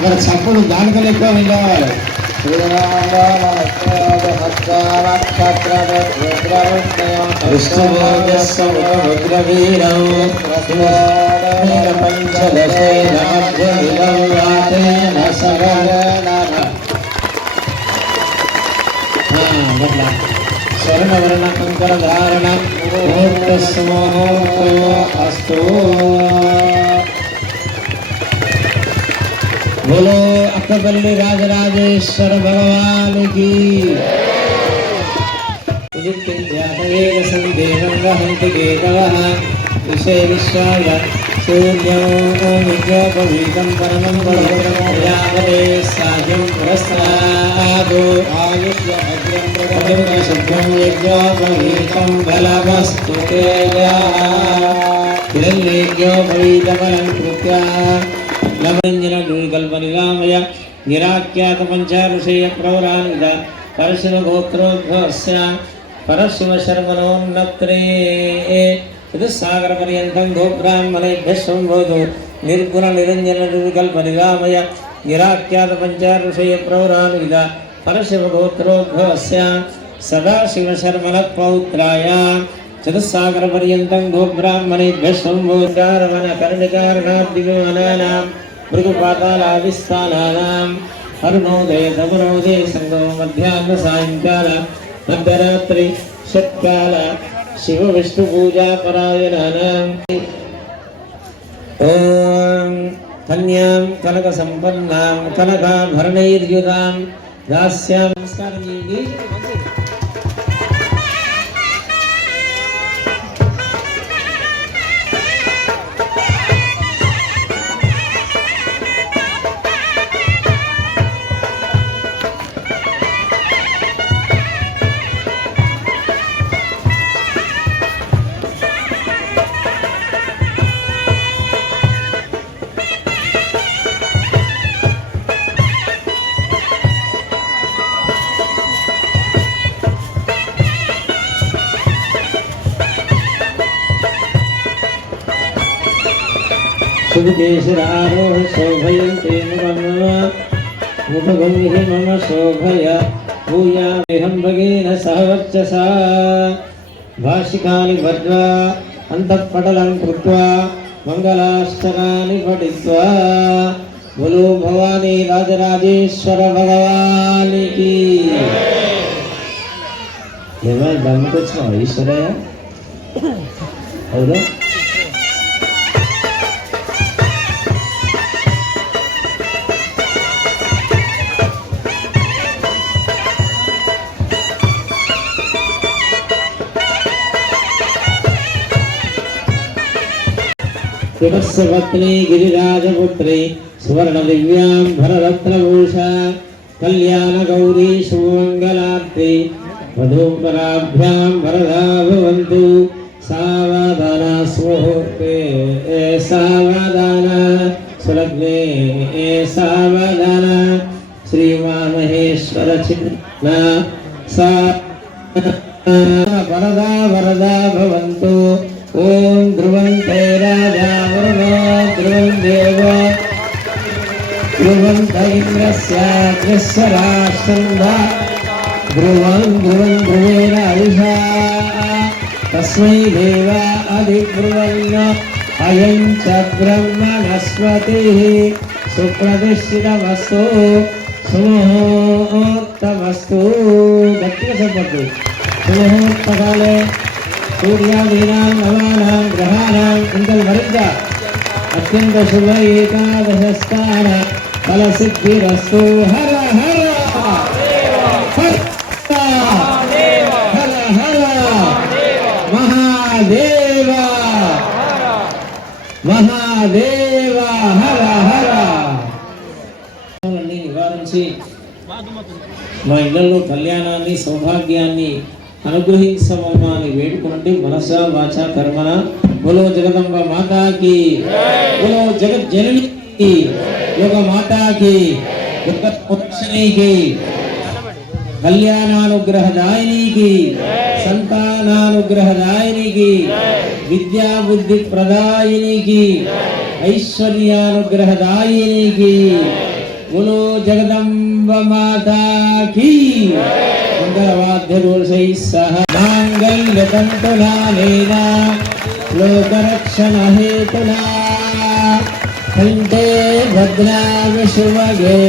अगर छप्पड़ दान करने को मिल जाए स्वर्ण वर्ण कंकर धारण अस्तु। बोलो अक्कपल्ली राजराजेश्वर भगवान की। विशेषाय सूर्यो विद्योपवीतं परमं पवित्रमोयावते सायं पुरस्तादो आयुष्य अग्रं प्रगतिं शुभ्रं यज्ञोपवीतं बलमस्तु तेजः हिरण्यज्ञोपवीतमलं कृत्वा नवरंजन कल्पनिरामय निराख्यात पंचाऋषेय प्रवरान्वित परशिव गोत्रोद्भवस्य परशिव शर्मणोन्नत्रे चतुस्सागर पर्यन्तं गोब्राह्मणेभ्यः संबोधो निर्गुण निरंजन कल्पनिरामय निराख्यात पंचाऋषेय प्रवरान्वित परशिव गोत्रोद्भवस्य सदाशिव शर्मणः पौत्राय चतुस्सागर पर्यन्तं गोब्राह्मणेभ्यः संबोधारमण कर्णिकारणाब्दिविमानानां मृगपातालादिस्थानानां अरुणोदय समरोदय संगम मध्याह्न सायंकाल मध्यरात्रि षट्काल शिव विष्णु पूजा परायणानां ओम कन्यां कनक संपन्नां कनकाभरणैर्युतां दास्यां नमस्कारं। शुभकेशरारोह शोभयन्ते मुखगुंहि मम शोभय भूयामेहं भगेन सह वर्चसा भाषिकानि भद्रा अन्तःपटलं कृत्वा मङ्गलाष्टकानि पठित्वा बोलो भवानी राजराजेश्वर भगवान की। ఏమై దమ్ముకు వచ్చినావు ఈశ్వరయ్య? అవునా? शिवस्य पत्नी गिरिराजपुत्री सुवर्ण दिव्यां भररत्नभूषा कल्याण गौरी सुमंगलार्ति वधूपराभ्यां वरदा भवन्तु सावधाना सुमुहूर्ते सावधाना सुलग्ने सावधाना श्रीमामहेश्वर चिन्ना सा वरदा वरदा भवन्तु। ओम ध्रुवन्ते राजा वरुणो ध्रुवं देवो ध्रुवन्त इन्द्रस्य राष्ट्रन्धा ध्रुवं ध्रुवं ध्रुवेण अविषा तस्मै देवा अधिब्रुवन्न अयं च ब्रह्मणस्पतिः सुप्रतिष्ठितमस्तु सुमुहूर्तमस्तु। गत्तिगा चेप्पंడి। सुमुहूर्तकाले सूर्यादीनां नवानां ग्रहाणां कुण्डलवरिद्ध अत्यन्त शुभ एकादशस्थान ఫల సిద్ధిరస్తు హర హర హర హర హర మహాదేవ మహాదేవ హర హర నివారించి మా ఇళ్లలో కళ్యాణాన్ని సౌభాగ్యాన్ని అనుగ్రహించమని వేడుకునండి మనస వాచ కర్మన. బోలో జగదంబ మాతాకి, బోలో జగజ్జననికి, యోగ మాతాకి, జగత్మోక్షణికి, కళ్యాణానుగ్రహదాయినికి, సంతానానుగ్రహదాయినికి, విద్యా బుద్ధి ప్రదాయినికి, ఐశ్వర్యానుగ్రహదాయినికి, బోలో జగదంబ మాతాకి. మంగళవాద్యదోషై సహ మాంగళ్యతంతునానేన లోకరక్షణ హేతునా కంఠే భద్రామి శుభగే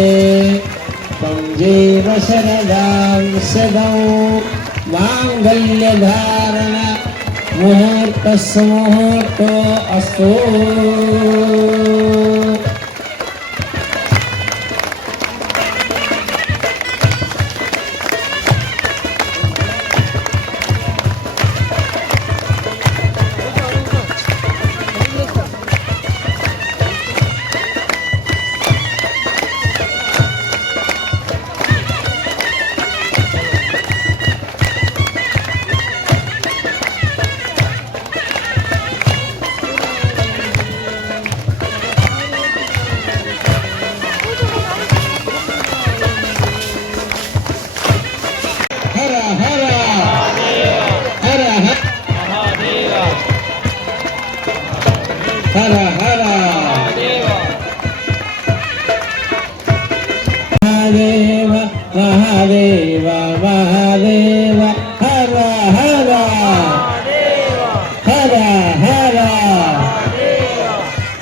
త్వం జీవ శరదాం శదౌ మాంగళ్యధారణ ముహూర్తస్సు ముహూర్తో అస్తు. హర హర మహాదేవ మహాదేవ మహాదేవ హర హర హర హర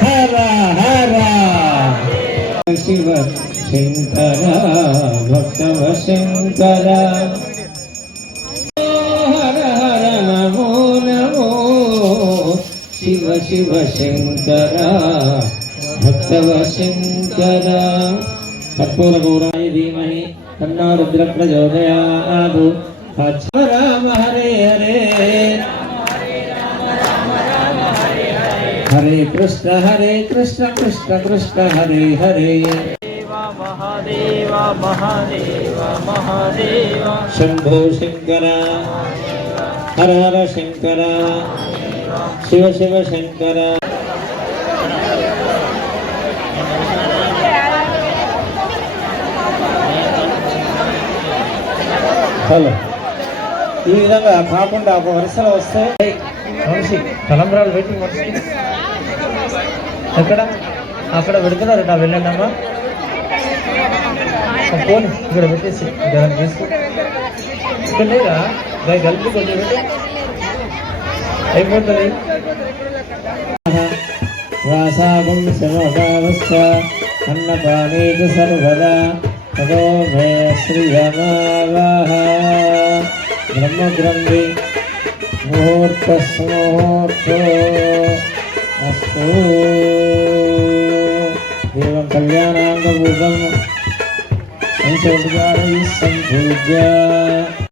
హర హర. శివ శంకర భక్తవ శంకర హర హర నమో నమో శివ శివ శంకర భక్తవ శంకర. కర్పూర గౌరాయ ధీమహి తన్నో రుద్ర ప్రచోదయాత్. రామ హరే హరే హరే కృష్ణ కృష్ణ కృష్ణ హరే హరే. మహాదేవ మహాదేవ మహాదేవ శంభో శంకర హర హర శంకర శివ శివ శంకర. హలో ఈ విధంగా కాకుండా ఒక వరుసలో వస్తే మనిషి తలంబ్రాలు పెట్టి మనిషి ఎక్కడ అక్కడ పెడుతున్నారు నా వెళ్ళండి అమ్మా. ఫోన్ ఇక్కడ పెట్టేసి జనం తీసుకు ఇక్కడ లేదా దాన్ని కలిపి కొంచెం పెట్టి అయిపోతుంది. వాసాగం శమభావశ్చ అన్నపానే చ సర్వదా తదో మే శ్రియమావహ. బ్రహ్మగ్రంథి ముహూర్తస్సు ముహూర్తో అస్తు. దేవం కళ్యాణాంగభూతం సంపూజ్య